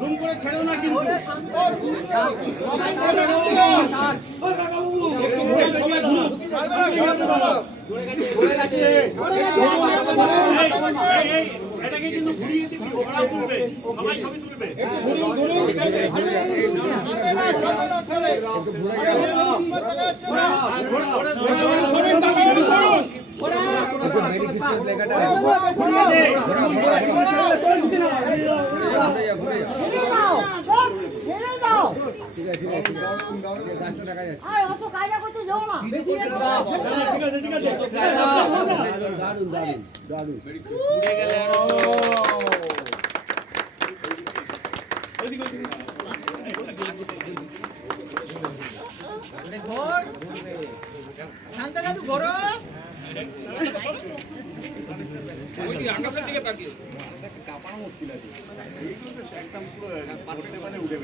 দুম করে ছেড়ো না কিন্তু এটাকে কিন্তু ঘুরিয়ে ওরা তুলবে, সবাই ছবি তুলবে। আকাশের দিকে তাকিয়ে কাঁপানো মুশকিল আছে একদম পুরো পার্টিতে মানে উঠে